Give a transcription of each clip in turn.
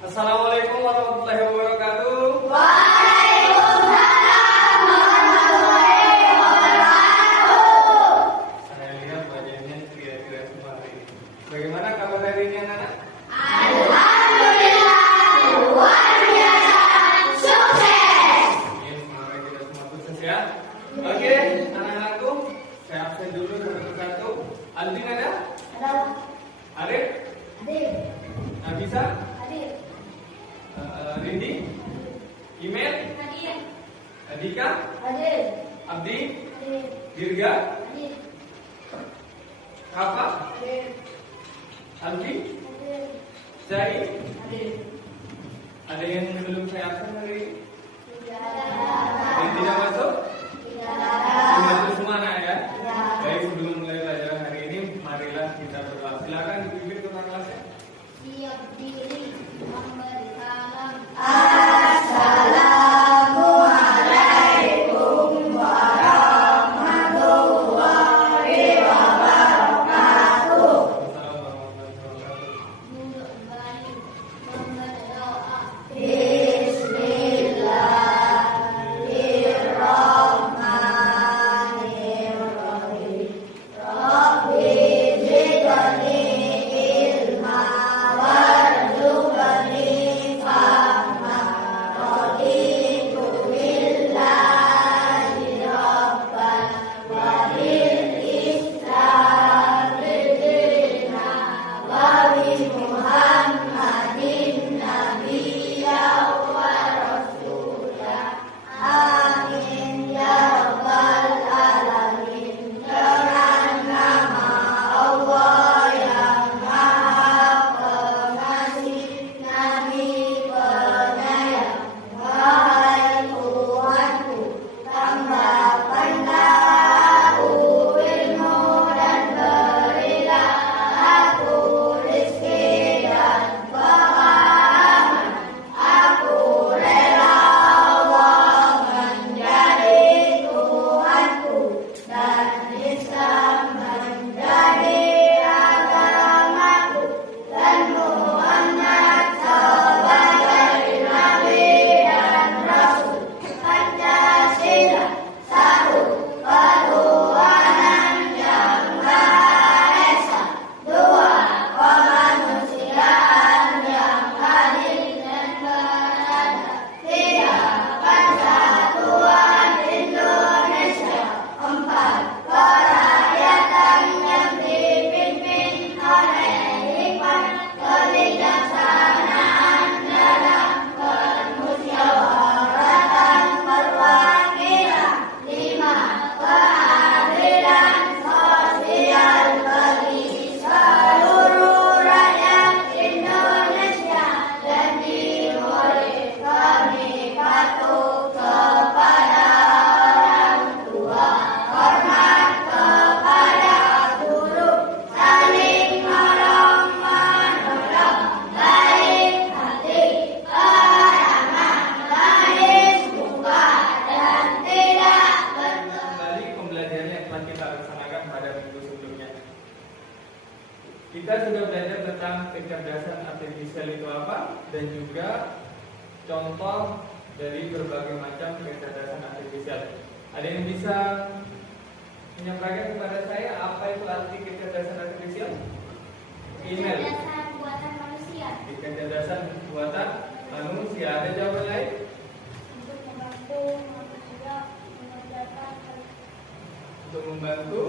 Assalamualaikum warahmatullahi wabarakatuh. Waalaikumsalam warahmatullahi wabarakatuh. Saya lihat wajahnya ceria-ceria semua hari ini. Bagaimana kabar hari ini anak-anak? Alhamdulillah, luar biasa, sukses. Amin, semoga kita semua sukses ya. Oke, anak-anakku, saya absen dulu satu-satu. Aldin ada? Ada. Arif? Hadir. Nabisa? Hadir. Rindi? Imet? Hadir. Adika? Hadir. Abdi? Hadir. Dirga? Hadir. Kafa? Hadir. Alfi? Hadir. Zai? Hadir. Ada yang belum saya absen hari ini? Tidak ada. Yang tidak masuk? Tidak ada. Sudah masuk semua anak ya? Ya. Baik, sebelum mulai pelajaran hari ini, marilah kita berdoa. Silakan dipimpin ketua kelasnya. Siap diri memberi salam. Assalamualaikum warahmatullahi wabarakatuh. Assalamualaikum warahmatullahi wabarakatuh. Kembali berdoa. Bismillahirrahmanirrahim. Rabbi zidni ilma warzuqni fahma. Raditu billahi rabban wa bil islami dinan wa bi Muhammadin nabiyyan wa rasulah. Amin ya rabbal alamin. Dengan nama Allah yang Maha Pengasih, Nabi Penyayang. Wahai Tuhanku, tambahkanlah ilmu dan berilah aku rezeki dan pemahaman. Aku rela Allah menjadi Tuhanku dan Islam menjadi agamaku dan Muhammad sebagai Nabi dan Rasul. Pancasila satu ketuhanan yang Maha Esa, dua kemanusiaan yang adil dan beradab, tiga persatuan Indonesia, empat kerakyatan yang dipimpin oleh hikmat kebijaksanaan dalam permusyawaratan perwakilan, lima keadilan sosial bagi seluruh rakyat Indonesia, dan dimulai kami patuh kepada orang tua, hormat kepada guru, saling menolong menolong, baik hati, keramah, manis muka, dan tidak bertemu. Kembali pembelajaran yang telah kita laksanakan pada minggu sebelumnya. Kita sudah belajar tentang kecerdasan artifisial itu apa, dan juga contoh dari berbagai macam kecerdasan artifisial. Ada yang bisa menyampaikan kepada saya apa itu arti kecerdasan artifisial? Email. Kecerdasan buatan manusia Kecerdasan buatan manusia. Ada jawaban lain? untuk membantu manusia mengerjakan Untuk membantu.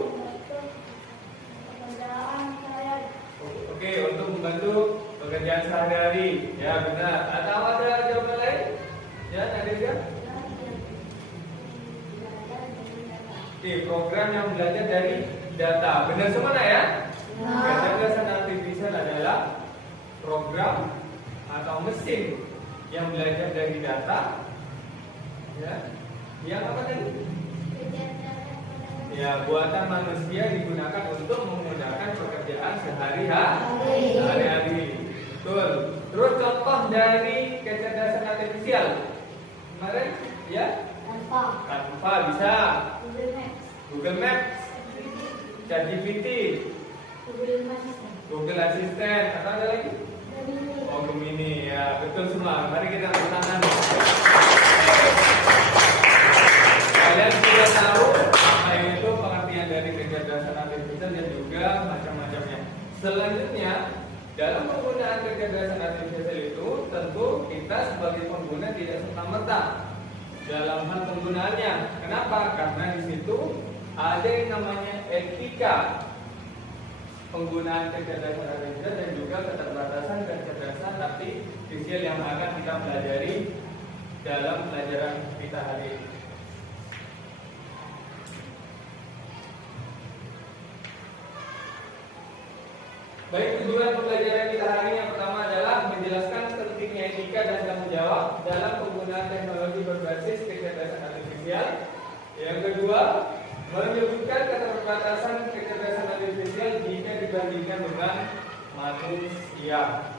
pekerjaan saya. Oke, untuk membantu pekerjaan sehari-hari. Ya, benar. Atau ada jawaban lain? Ya, ada juga. Oke, program yang belajar dari data. Benar semua ya? Kecerdasan artifisial adalah program atau mesin yang belajar dari data. Ya. Yang apa tadi? Ya, buatan manusia digunakan untuk memudahkan pekerjaan sehari-hari. Betul. Terus contoh dari kecerdasan artifisial kemarin, ya? Canva bisa. Google Maps, ChatGPT, Google Assistant, atau ada lagi? Oh, Gemini, ya. Betul semua. Mari kita tepuk tangan. Kalian sudah tahu apa itu pengertian dari kecerdasan artifisial dan juga macam-macamnya. Selanjutnya, dalam penggunaan kecerdasan artifisial itu tentu kita sebagai pengguna tidak serta-merta dalam hal penggunaannya. Kenapa? Karena di situ ada yang namanya etika penggunaan kecerdasan artifisial dan juga keterbatasan kecerdasan artifisial yang akan kita pelajari dalam pelajaran kita hari ini. Baik, tujuan pembelajaran kita hari ini yang pertama adalah menjelaskan pentingnya etika dan tanggung jawab dalam penggunaan teknologi berbasis kecerdasan artifisial. Yang kedua, menunjukkan keterbatasan kecerdasan artifisial jika dibandingkan dengan manusia.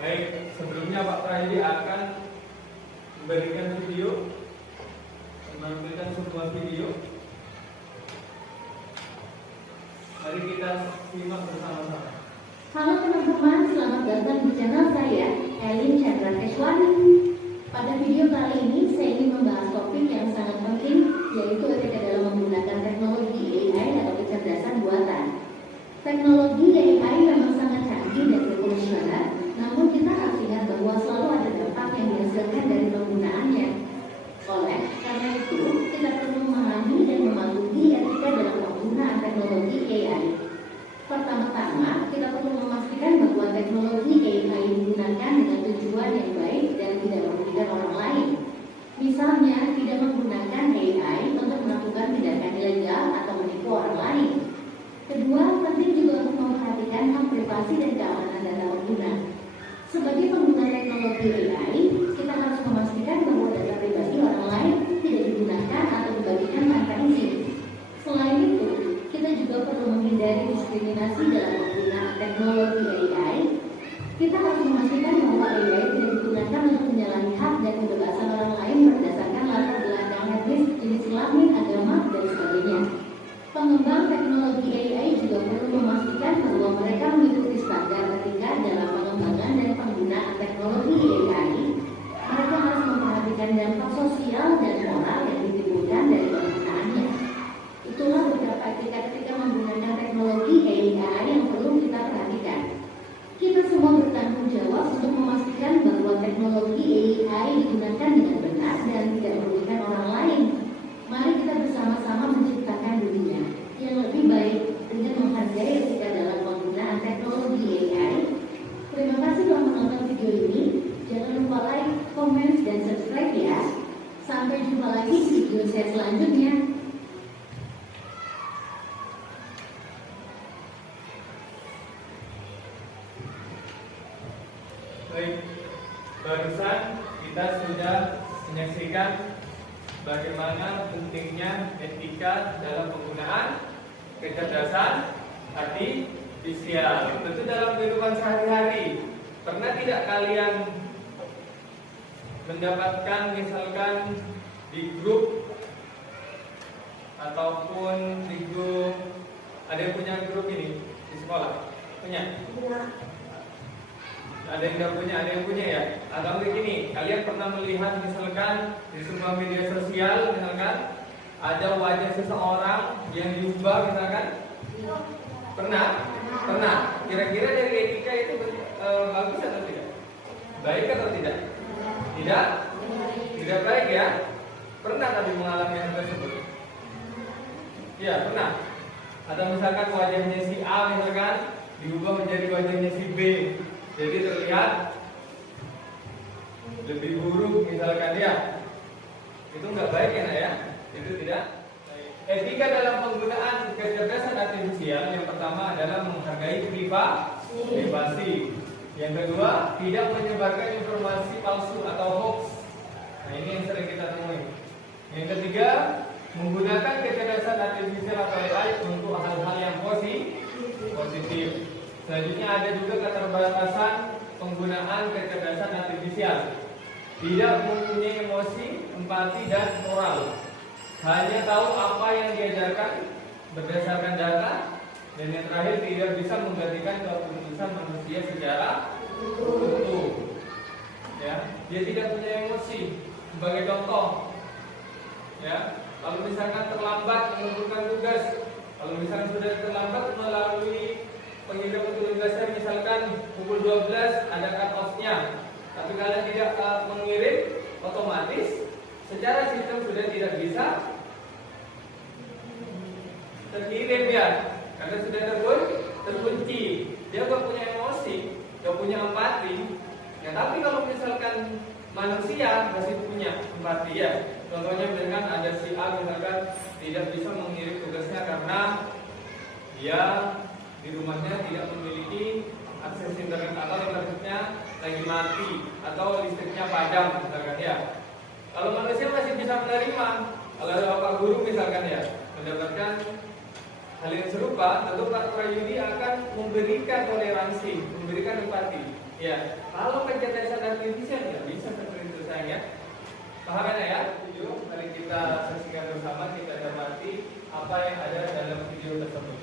Baik, sebelumnya Pak Prahidi akan memberikan video, menampilkan sebuah video. Mari kita simak bersama-sama. Halo teman-teman, selamat datang di channel saya, Elin Chandra Keswani. Pada video kali ini, saya ingin membahas topik yang sangat penting, yaitu etika dalam menggunakan teknologi AI atau kecerdasan buatan. Teknologi AI memang sangat canggih dan revolusioner, namun kita harus ingat bahwa selalu ada dampak yang dihasilkan dari penggunaannya. Karena itu, kita perlu memahami dan mematuhi etika dalam penggunaan teknologi AI. Pertama-tama, kita perlu memastikan bahwa teknologi AI digunakan dengan tujuan yang baik dan tidak merugikan orang lain. Misalnya, tidak menggunakan AI untuk melakukan tindakan ilegal atau menipu orang lain. Kedua, penting juga untuk memperhatikan hak privasi dan keamanan data pengguna. Sebagai pengguna teknologi AI, kita harus memastikan bahwa data pribadi orang lain tidak digunakan atau dibagikan tanpa izin. Selain itu, kita juga perlu menghindari diskriminasi dalam penggunaan teknologi AI. Kita harus memastikan bahwa AI tidak digunakan untuk menyalahi hak dan kebebasan orang lain berdasarkan latar belakang etnis, jenis kelamin, agama, dan sebagainya. Pengembang teknologi AI juga perlu memastikan bahwa mereka mengikuti standar etika dalam pengembangan dan penggunaan teknologi AI. Mereka harus memperhatikan dampak sosial dan moral yang ditimbulkan dari penggunaannya. Itulah beberapa etika menggunakan teknologi AI yang perlu kita perhatikan. Kita semua bertanggung jawab untuk memastikan bahwa teknologi AI digunakan dengan benar dan tidak merugikan orang lain. Mari kita bersama-sama menciptakan dunia yang lebih baik dengan menghargai etika dalam penggunaan teknologi AI. Terima kasih telah menonton video ini. Jangan lupa like, komen, dan subscribe ya. Sampai jumpa lagi di video saya selanjutnya. Baik, barusan kita sudah menyaksikan bagaimana pentingnya etika dalam penggunaan kecerdasan artifisial. Tentu dalam kehidupan sehari-hari, pernah tidak kalian mendapatkan misalkan di grup ataupun di grup, ada yang punya grup ini di sekolah? Punya? Ada yang tidak punya, ya. Atau begini, kalian pernah melihat misalkan di sebuah media sosial misalkan ada wajah seseorang yang diubah misalkan? Pernah? Kira-kira dari etika itu bagus atau tidak? Baik atau tidak? Tidak baik ya. Pernah tapi mengalami hal tersebut? Ya, pernah. Atau misalkan wajahnya si A misalkan diubah menjadi wajahnya si B. Jadi terlihat lebih buruk misalkan ya. Itu nggak baik ya, ya. Itu tidak baik. Etika dalam penggunaan kecerdasan artifisial yang pertama adalah menghargai privasi. Yang kedua, tidak menyebarkan informasi palsu atau hoax. Nah, ini yang sering kita temui. Yang ketiga, menggunakan kecerdasan artifisial atau AI untuk hal-hal yang positif. Selanjutnya ada juga keterbatasan penggunaan kecerdasan artifisial. Tidak mempunyai emosi, empati, dan moral. Hanya tahu apa yang diajarkan berdasarkan data. Dan yang terakhir, tidak bisa menggantikan keputusan manusia secara utuh. dia tidak punya emosi. Sebagai contoh, ya, kalau misalkan terlambat mengumpulkan tugas, kalau misalkan sudah terlambat melalui pengiriman tugasnya, misalkan pukul 12 ada cut off-nya, tapi kalian tidak mengirim, otomatis secara sistem sudah tidak bisa terkirim ya, karena sudah terkunci. Dia gak punya emosi, gak punya empati. Ya, tapi kalau misalkan manusia masih punya empati ya. Contohnya misalkan ada si A misalkan tidak bisa mengirim tugasnya karena dia di rumahnya tidak memiliki akses internet atau internetnya lagi mati atau listriknya padam misalkan ya. Kalau manusia masih bisa menerima, kalau ada Bapak Guru misalkan ya mendapatkan hal yang serupa, tentu Pak Prayudi akan memberikan toleransi, memberikan empati. Ya, kalau kecerdasan artifisial nggak bisa seperti itu sayang ya. Paham ya? Video, mari kita saksikan bersama, kita cermati apa yang ada dalam video tersebut.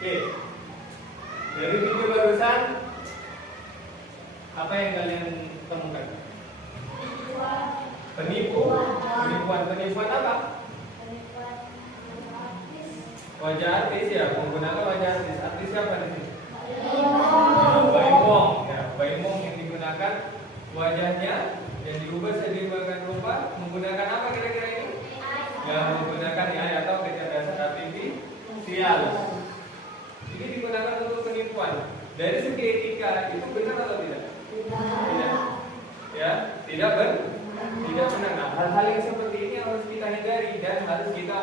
Oke, dari video barusan apa yang kalian temukan? Penipuan apa? Wajah artis ya, menggunakan wajah artis. Artis siapa di sini? Baimong. Ya, Baimong yang digunakan wajahnya yang diubah sedemikian rupa menggunakan apa kira-kira ini? Ya, menggunakan AI atau kecerdasan artifisial. Ini digunakan untuk penipuan. Dari segi etika itu benar atau tidak? Tidak. Ya, tidak benar. Nah, hal-hal yang seperti ini harus kita hindari dan harus kita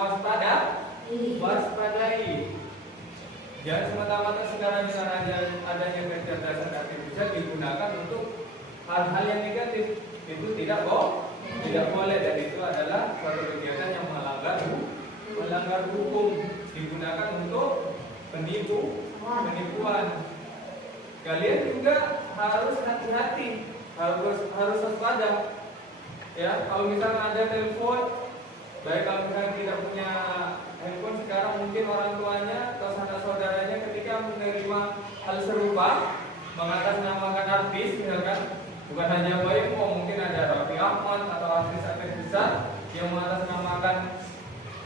waspadai. Jangan semata-mata sekarang dengan adanya kecerdasan artifisial digunakan untuk hal-hal yang negatif. Itu tidak boleh, dan itu adalah suatu kegiatan yang melanggar hukum, digunakan untuk penipuan. Kalian juga harus hati-hati, harus waspada. Ya, kalau misalnya ada telepon, baik kalau misalnya tidak punya handphone sekarang, mungkin orang tuanya atau sanak saudaranya ketika menerima hal serupa mengatasnamakan artis, misalkan bukan hanya Baimong, mungkin ada Raffi Ahmad atau artis-artis besar yang mengatasnamakan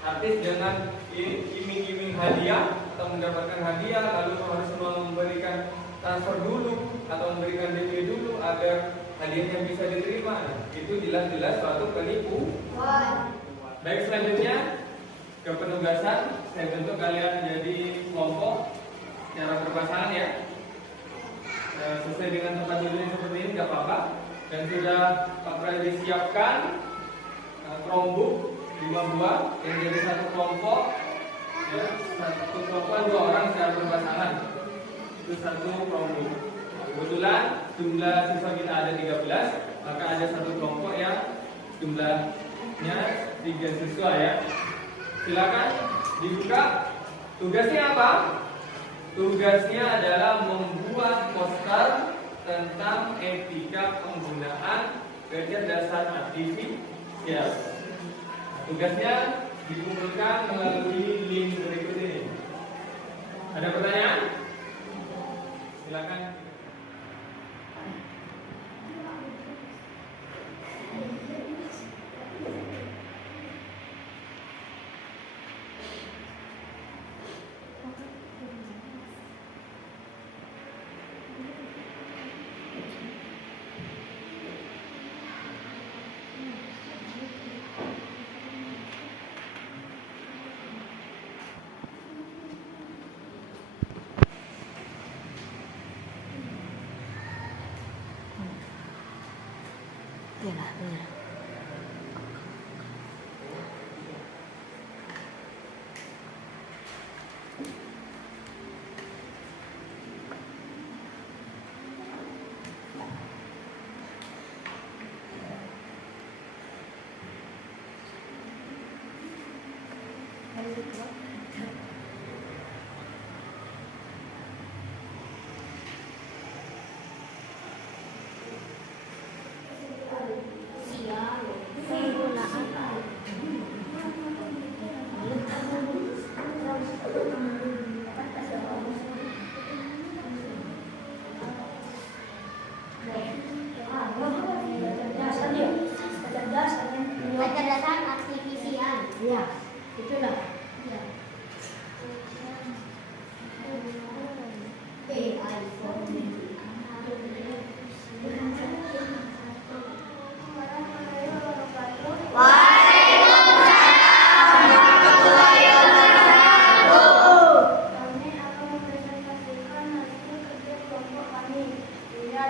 artis dengan iming-iming hadiah atau mendapatkan hadiah, lalu harus memberikan transfer dulu atau memberikan DP dulu agar hadiahnya bisa diterima. Itu jelas-jelas suatu penipuan. Baik, selanjutnya ke penugasan. Saya bentuk kalian menjadi kelompok secara berpasangan ya. Sesuai dengan tempat duduknya seperti ini nggak apa-apa. Dan sudah Pak Prayudi siapkan Chromebook 5 buah yang jadi satu kelompok. Ya, satu kelompok 2 orang secara berpasangan. Itu satu Chromebook. Kebetulan jumlah siswa kita ada 13, maka ada satu kelompok yang jumlahnya 3 siswa ya. Silakan dibuka. Tugasnya apa? Tugasnya adalah membuat poster tentang etika penggunaan kecerdasan artifisial. Tugasnya dikumpulkan melalui link berikut ini. Ada pertanyaan? Silakan.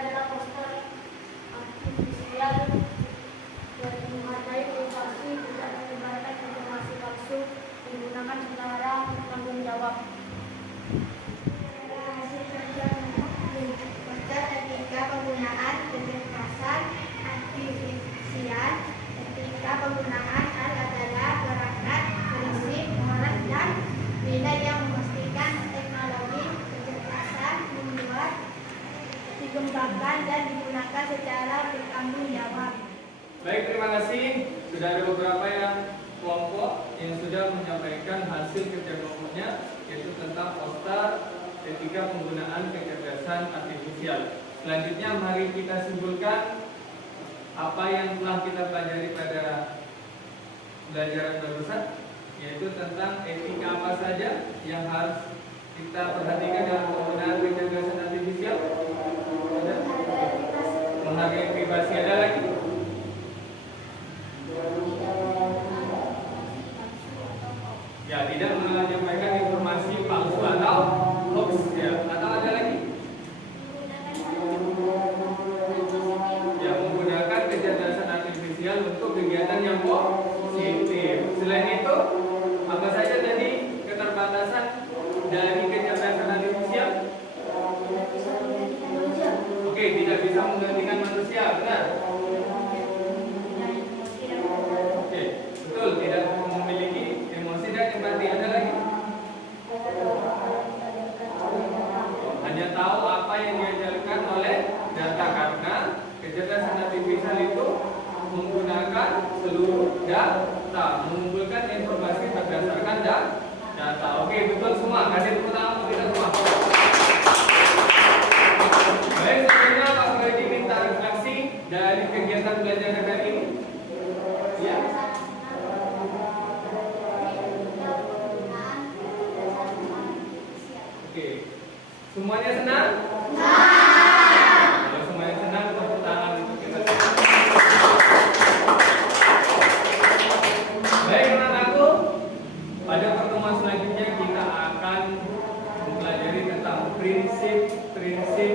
adalah poster artifisial yang menghargai privasi, tidak menyebarkan informasi palsu, menggunakan cara tanggung jawab. Poster etika penggunaan kecerdasan artifisial. Etika penggunaan hal adalah perangkat, prinsip, moral, dan nilai yang memastikan teknologi kecerdasan membuat, dikembangkan, dan digunakan secara bertanggung jawab. Baik, terima kasih. Sudah ada beberapa kelompok yang sudah menyampaikan hasil kerja kelompoknya, yaitu tentang poster etika penggunaan kecerdasan artifisial. Selanjutnya mari kita simpulkan apa yang telah kita pelajari pada pelajaran barusan, yaitu tentang etika apa saja yang harus kita perhatikan dalam penggunaan kecerdasan artifisial. Ada? Menghargai privasi. Ada lagi? Ya, tidak menyampaikan informasi palsu atau hoax, ya. Atau ada lagi? Ya, menggunakan kecerdasan artifisial untuk kegiatan yang positif. Selain itu, apa saja tadi keterbatasan dari kecerdasan artifisial? Oke, tidak bisa menggantikan manusia, benar? Oke, betul, tidak memiliki emosi dan empati. Ada lagi? Hanya tahu apa yang diajarkan oleh data, karena kecerdasan artifisial itu menggunakan seluruh data, mengumpulkan informasi berdasarkan data. Oke, betul semua. Kasih tepuk tangan untuk kita semua. Baik, selanjutnya Pak Freddy minta refleksi dari kegiatan belajar hari ini. Ya. Oke, semuanya senang? Kalau semuanya senang, tepuk tangan untuk kita semua. Baik, anak-anakku, pada pertemuan selanjutnya kita akan mempelajari tentang prinsip-prinsip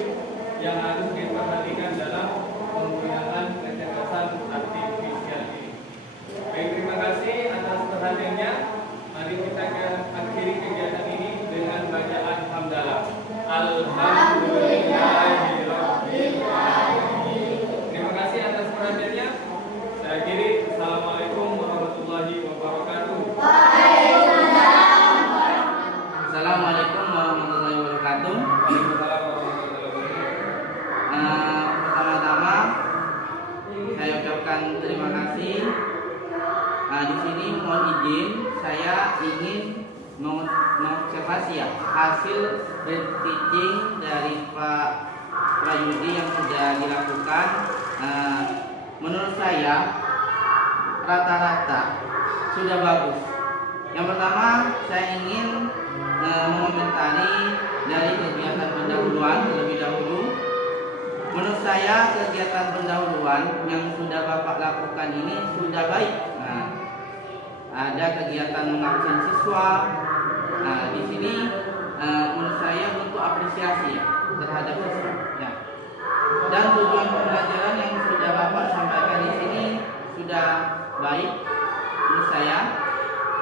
yang harus diperhatikan dalam penggunaan kecerdasan artifisial ini. Baik, terima kasih atas perhatiannya. Mari kita akhiri kegiatan ini dengan bacaan hamdalah. Alhamdulillahirabbil alamin. Terima kasih atas perhatiannya. Saya akhiri. Assalamualaikum warahmatullahi wabarakatuh. Assalamualaikum warahmatullahi wabarakatuh. Waalaikumsalam warahmatullahi wabarakatuh. Pertama-tama saya ucapkan terima kasih. Di sini mohon izin, saya ingin mengobservasi hasil teaching dari Pak Prayudi yang sudah dilakukan. Menurut saya rata-rata sudah bagus. Yang pertama, saya ingin mengomentari dari kegiatan pendahuluan terlebih dahulu. Menurut saya kegiatan pendahuluan yang sudah Bapak lakukan ini sudah baik. Ada kegiatan mengabsen siswa. Di sini menurut saya bentuk apresiasi terhadap siswa. Ya. Dan tujuan pembelajaran yang sudah Bapak sampaikan di sini sudah baik menurut saya.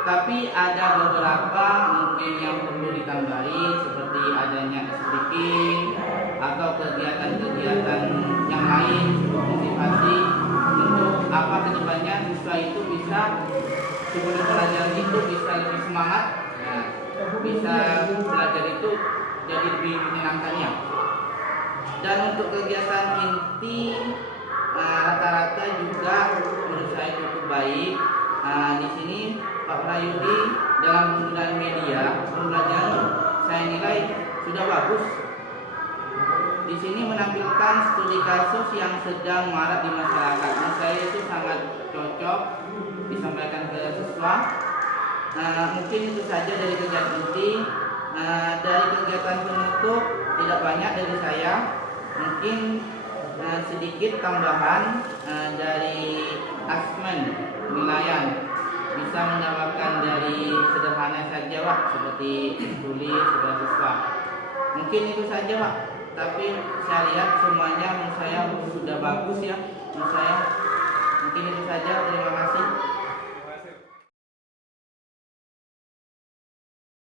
Tapi ada beberapa mungkin yang perlu ditambahi, seperti adanya speaking atau kegiatan-kegiatan yang lain seperti motivasi untuk apa kedepannya siswa itu bisa sebelum belajar itu bisa lebih semangat, bisa belajar itu jadi lebih menyenangkannya. Dan untuk kegiatan inti rata-rata juga menurut saya cukup baik. Di sini Pak Prayudi dalam penggunaan media pembelajaran saya nilai sudah bagus. Di sini menampilkan studi kasus yang sedang marak di masyarakat. Menurut saya itu sangat cocok disampaikan ke siswa. Mungkin itu saja dari kegiatan inti. Dari kegiatan penutup tidak banyak dari saya. Mungkin sedikit tambahan dari asesmen penilaian bisa mendapatkan dari sederhana saja Pak, seperti tulis siswa. Mungkin itu saja Pak. tapi saya lihat semuanya menurut saya sudah bagus ya. Menurut saya mungkin itu saja. Terima kasih.